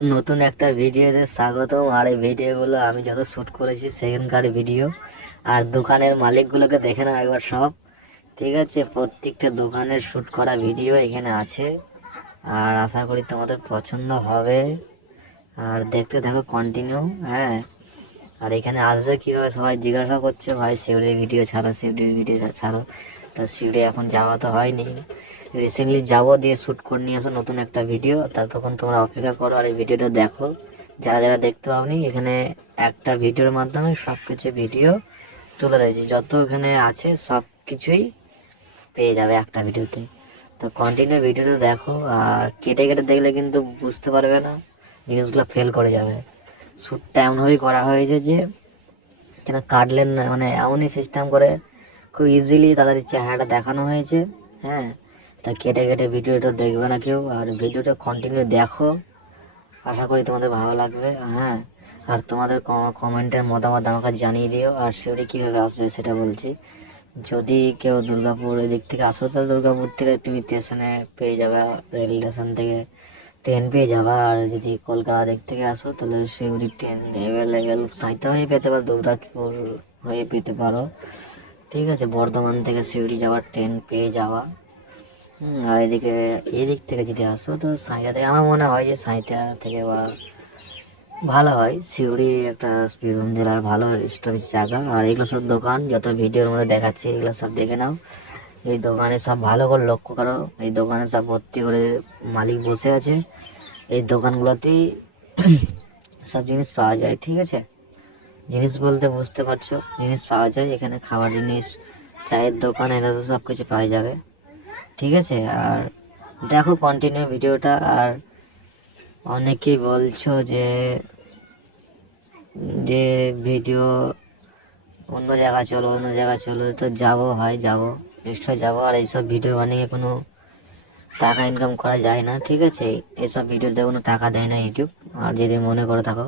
নতুন একটা ভিডিওতে স্বাগতম। আর এই ভিডিওগুলো আমি যত শ্যুট করেছি, সেখানকার ভিডিও। আর দোকানের মালিকগুলোকে দেখে না একবার সব। ঠিক আছে, প্রত্যেকটা দোকানের শ্যুট করা ভিডিও এখানে আছে। আর আশা করি তোমাদের পছন্দ হবে। আর দেখতে থাকো কন্টিনিউ হ্যাঁ। আর এখানে আসবে কীভাবে সবাই জিজ্ঞাসা করছে, ভাই শিউরির ভিডিও ছাড়ো শিউরির ভিডিও ছাড়ো। তা শিউরি এখন যাওয়া তো হয়নি। রিসেন্টলি যাব দিয়ে শ্যুট করে নিয়ে আসো নতুন একটা ভিডিও তার তখন তোমরা অপেক্ষা করো আর এই ভিডিওটা দেখো। যারা যারা দেখতে পাওনি, এখানে একটা ভিডিওর মাধ্যমে সব কিছু ভিডিও তুলে রয়েছে যত এখানে আছে সব কিছুই পেয়ে যাবে একটা ভিডিওতে তো কন্টিনিউ ভিডিওটা দেখো, আর কেটে কেটে দেখলে কিন্তু বুঝতে পারবে না জিনিসগুলো ফেল করে যাবে। শ্যুটটা এমনভাবেই করা হয়েছে যে, কেন কাটলেন না মানে এমনই সিস্টেম করে খুব ইজিলি তাদের চেহারাটা দেখানো হয়েছে হ্যাঁ। তা কেটে কেটে ভিডিওটা দেখবে না কেউ, আর ভিডিওটা কন্টিনিউ দেখো। আশা করি তোমাদের ভালো লাগবে হ্যাঁ। আর তোমাদের কমেন্টের মতামত আমাকে জানিয়ে দিও, আর সেটা কীভাবে আসবে সেটা বলছি। যদি কেউ দুর্গাপুর এদিক থেকে আসো তাহলে দুর্গাপুর থেকে তুমি স্টেশনে পেয়ে যাবে রেল স্টেশন থেকে ট্রেন পেয়ে যাবা। আর যদি কলকাতা দিক থেকে আসো, তাহলে শিউরি ট্রেন অ্যাভেলেবেল সাইতে হয়ে পেতে পারো, দুবরাজপুর হয়ে পেতে পারো। ঠিক আছে, বর্ধমান থেকে শিউরি যাওয়ার ট্রেন পেয়ে যাওয়া। আর এদিকে, এদিক থেকে যদি আসো, তো সাঁইতা আমার মনে হয় যে সাঁইতা থেকে বা ভালো হয়। সিউড়ি একটা বীরভূম জেলার ভালো স্টোরেজ জায়গা। আর এগুলো সব দোকান, যত ভিডিওর মধ্যে দেখাচ্ছি, এগুলো সব দেখে নাও। এই দোকানে সব ভালো করে লক্ষ্য করো। এই দোকানে সব ভর্তি করে মালিক বসে আছে। এই দোকানগুলোতেই সব জিনিস পাওয়া যায়, ঠিক আছে? জিনিস বলতে বুঝতে পারছ, জিনিস পাওয়া যায়। এখানে খাবার জিনিস, চায়ের দোকান তো সব কিছু পাওয়া যাবে। ঠিক আছে? আর দেখো কন্টিনিউ ভিডিওটা, আর অনেকেই বলছো যে যে ভিডিও অন্য জায়গা চলো, অন্য জায়গা চলো, তো যাব, হয় যাব নিশ্চয় যাব। আর এইসব ভিডিও বানিয়ে কোনো টাকা ইনকাম করা যায় না, ঠিক আছে? এইসব ভিডিওতে কোনো টাকা দেয় না ইউটিউব। আর যদি মনে করে থাকো,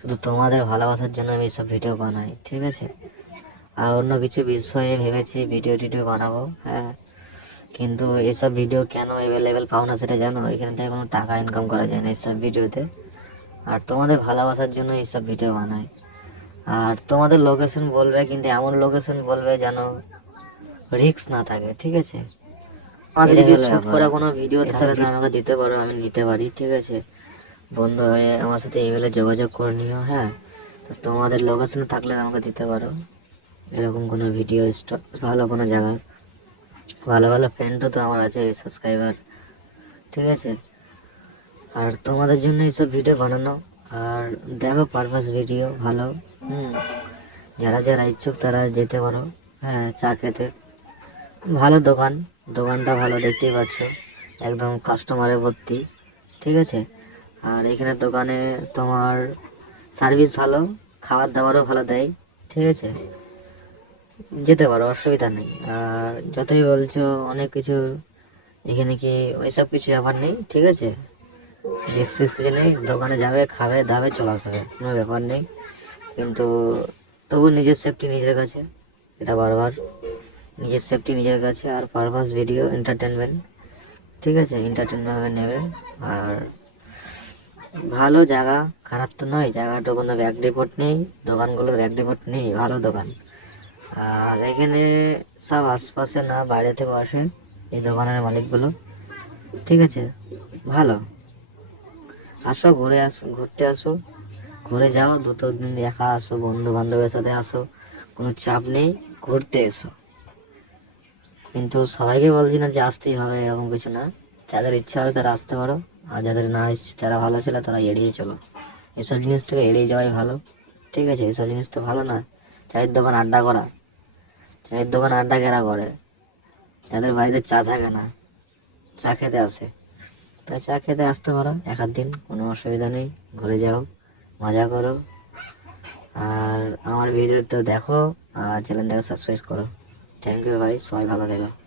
শুধু তোমাদের ভালোবাসার জন্য আমি এইসব ভিডিও বানাই, ঠিক আছে? আর অন্য কিছু বিষয়ে ভেবেছি ভিডিও টিডিও বানাবো হ্যাঁ। কিন্তু এসব ভিডিও কেন অ্যাভেলেবেল পাও না সেটা জানো? এখান থেকে কোনো টাকা ইনকাম করা যায় না এইসব ভিডিওতে আর তোমাদের ভালোবাসার জন্য এইসব ভিডিও বানাই আর তোমাদের লোকেশন বলবে কিন্তু এমন লোকেশন বলবে যেন রিস্ক না থাকে ঠিক আছে? আমাদের যদি শুট করা কোনো ভিডিও তো আমাকে দিতে পারো আমি নিতে পারি ঠিক আছে? বন্ধু হয়ে আমার সাথে ইমেলে যোগাযোগ করে নিও হ্যাঁ? তো তোমাদের লোকেশন থাকলে আমাকে দিতে পারো। এরকম কোনো ভিডিও স্টক ভালো কোনো জায়গার ভালো ভালো ফ্রেন্ডও তো আমার আছে সাবস্ক্রাইবার ঠিক আছে? আর তোমাদের জন্য এইসব ভিডিও বানানো। আর দেখো পারপাস ভিডিও ভালো। হুম। যারা যারা ইচ্ছুক তারা যেতে পারো। হ্যাঁ চা খেতে। ভালো দোকান। দোকানটা ভালো, দেখতেই পাচ্ছ। একদম কাস্টমারে ভর্তি। ঠিক আছে? আর এখানে দোকানে তোমার সার্ভিস ভালো, খাবার দাবারও ভালো দেয়। ঠিক আছে? যেতে পারো, অসুবিধা নেই। আর যতই বলছো, অনেক কিছু এখানে কি ওইসব কিছু ব্যাপার নেই, ঠিক আছে? কিছু নেই দোকানে যাবে, খাবে, দাবে, চলে আসবে, কোনো ব্যাপার নেই। কিন্তু তবু নিজের সেফটি নিজের কাছে, এটা বারবার। নিজের সেফটি নিজের কাছে আর পারপাস ভিডিও এন্টারটেনমেন্ট ঠিক আছে? এন্টারটেনমেন্টভাবে নেবে। আর ভালো জায়গা, খারাপ তো নয় জায়গাটা কোনো ব্যাক রিপোর্ট নেই, দোকানগুলোর ব্যাক রিপোর্ট নেই, ভালো দোকান। আর এখানে সব আশপাশে না বাইরে থেকে আসে এই দোকানের মালিকগুলো। ঠিক আছে? ভালো। আসো, ঘুরে আসো, ঘুরতে আসো। ঘুরে যাও, দুটো দিন একা আসো বন্ধু বান্ধবের সাথে আসো। কোনো চাপ নেই, ঘুরতে এসো। কিন্তু সবাইকে বলছি না যে আসতেই হবে, এরকম কিছু না। যাদের ইচ্ছা হবে তারা আসতে পারো, আর যাদের না ইচ্ছে তারা ভালো ছিল, তারা এড়িয়ে চলো। এসব জিনিস থেকে এড়িয়ে যাওয়াই ভালো। ঠিক আছে? এসব জিনিস তো ভালো না। চায়ের দোকান আড্ডা করা। চায়ের দোকান আড্ডা কেনা করে। যাদের বাড়িতে চা থাকে না। চা খেতে আসে। তাই চা খেতে আসতে পারো। এক দিন কোনো অসুবিধা নেই। ঘুরে যাও। মজা করো। আর আমার ভিডিওটা দেখো। আর চ্যানেলটাকে সাবস্ক্রাইব করো। থ্যাংক ইউ ভাই। সবাই ভালো থেকো।